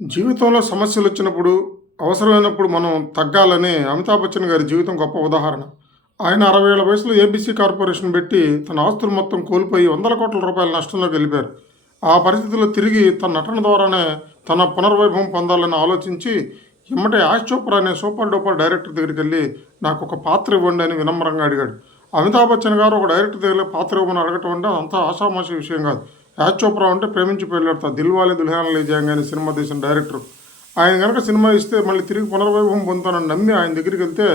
జీవితంలో సమస్యలొచ్చినప్పుడు, అవసరమైనప్పుడు మనం తగ్గాలని అమితాబ్ బచ్చన్ గారి జీవితం గొప్ప ఉదాహరణ. ఆయన 60 ఏళ్ల వయసులో ఏబీసీ కార్పొరేషన్ పెట్టి తన ఆస్తులు మొత్తం కోల్పోయి వందల కోట్ల రూపాయల నష్టంలోకి వెళ్ళిపోయారు. ఆ పరిస్థితుల్లో తిరిగి తన నటన ద్వారానే తన పునర్వైభవం పొందాలని ఆలోచించి ఎమ్మటే యాష్ చోప్రా అనే సూపర్ డూపర్ డైరెక్టర్ దగ్గరికి వెళ్ళి నాకు ఒక పాత్ర ఇవ్వండి అని వినమ్రంగా అడిగాడు. అమితాబ్ బచ్చన్ గారు ఒక డైరెక్టర్ దగ్గర పాత్ర ఇవ్వమని అడగటం అంటే అంత ఆషామాషి విషయం కాదు. యాష్ చోప్రా అంటే ప్రేమించి పెళ్ళాడతా దిల్వాలే దుల్హనియా లే జాయేంగే అనే సినిమా తీసిన డైరెక్టర్. ఆయన కనుక సినిమా ఇస్తే మళ్ళీ తిరిగి పునర్వైభవం పొందుతానని నమ్మి ఆయన దగ్గరికి వెళ్తే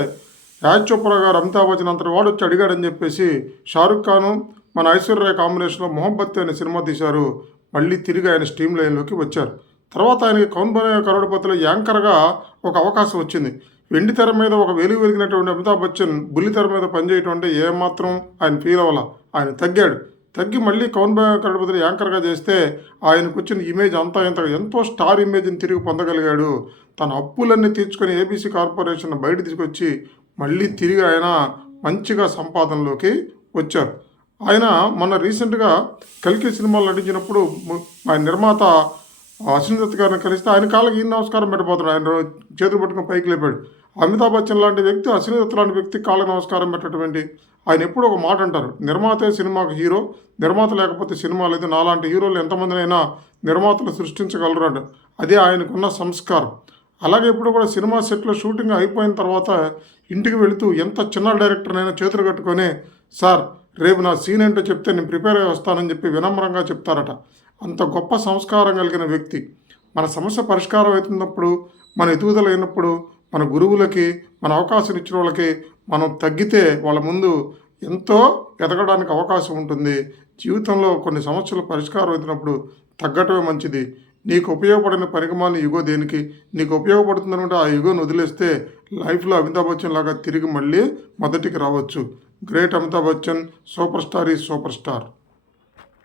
యాష్ చోప్రా గారు అమితాబ్ బచ్చన్ అంతటి వాడు వచ్చి అడిగాడని చెప్పేసి షారుఖ్ ఖాను మన ఐశ్వర్య కాంబినేషన్లో మొహబ్బత్ అనే సినిమా తీశారు. మళ్ళీ తిరిగి ఆయన స్ట్రీమ్ లైన్లోకి వచ్చారు. తర్వాత ఆయనకి కౌన్ బనే కరోడ్పతిలో యాంకర్గా ఒక అవకాశం వచ్చింది. వెండి తెర మీద ఒక వెలుగు వెలిగినటువంటి అమితాబ్ బచ్చన్ బుల్లి తెర మీద పనిచేయటం అంటే ఏమాత్రం ఆయన ఫీల్ అవ్వాల. ఆయన తగ్గి మళ్ళీ కౌన్ బనే కరోడ్పతిలో యాంకర్గా చేస్తే ఆయనకు వచ్చిన ఇమేజ్ అంతా ఎంతో స్టార్ ఇమేజ్ని తిరిగి పొందగలిగాడు. తన అప్పులన్నీ తీర్చుకొని ఏబీసీ కార్పొరేషన్ బయట తీసుకొచ్చి మళ్ళీ తిరిగి ఆయన మంచిగా సంపాదనలోకి వచ్చారు. ఆయన మొన్న రీసెంట్గా కల్కి సినిమాలు నటించినప్పుడు ఆయన నిర్మాత అశ్విని దత్ గారిని కలిస్తే ఆయన కాళ్ళకి ఈయన నమస్కారం పెట్టబోతున్నాడు. ఆయన చేతులు పట్టుకుని పైకి లేపాడు. అమితాబ్ బచ్చన్ లాంటి వ్యక్తి అశ్విని దత్ లాంటి వ్యక్తి కాళ్ళకి నమస్కారం పెట్టటువంటి ఆయన ఎప్పుడు ఒక మాట అంటారు, నిర్మాతే సినిమాకు హీరో, నిర్మాత లేకపోతే సినిమా లేదు. నాలాంటి హీరోలు ఎంతమందినైనా నిర్మాతలు సృష్టించగలరు అంట. అదే ఆయనకున్న సంస్కారం. అలాగే ఇప్పుడు కూడా సినిమా సెట్లో షూటింగ్ అయిపోయిన తర్వాత ఇంటికి వెళుతూ ఎంత చిన్న డైరెక్టర్నైనా చేతులు కట్టుకొని సార్ రేపు నా సీన్ ఏంటో చెప్తే నేను ప్రిపేర్ అయ్యి వస్తానని చెప్పి వినమ్రంగా చెప్తారట. అంత గొప్ప సంస్కారం కలిగిన వ్యక్తి. మన సమస్య పరిష్కారం అవుతున్నప్పుడు, మన ఎదుగుదల అయినప్పుడు, మన గురువులకి మన అవకాశం ఇచ్చిన వాళ్ళకి మనం తగ్గితే వాళ్ళ ముందు ఎంతో ఎదగడానికి అవకాశం ఉంటుంది. జీవితంలో కొన్ని సమస్యలు పరిష్కారం అవుతున్నప్పుడు తగ్గటమే మంచిది. నీకు ఉపయోగపడిన పనికిమాలిన యుగో దేనికి? నీకు ఉపయోగపడుతుందనుకుంటే ఆ యుగోని వదిలేస్తే లైఫ్లో అమితాబ్ బచ్చన్ లాగా తిరిగి మళ్ళీ మొదటికి రావచ్చు. Great Amitabh Bachchan, super star is super star.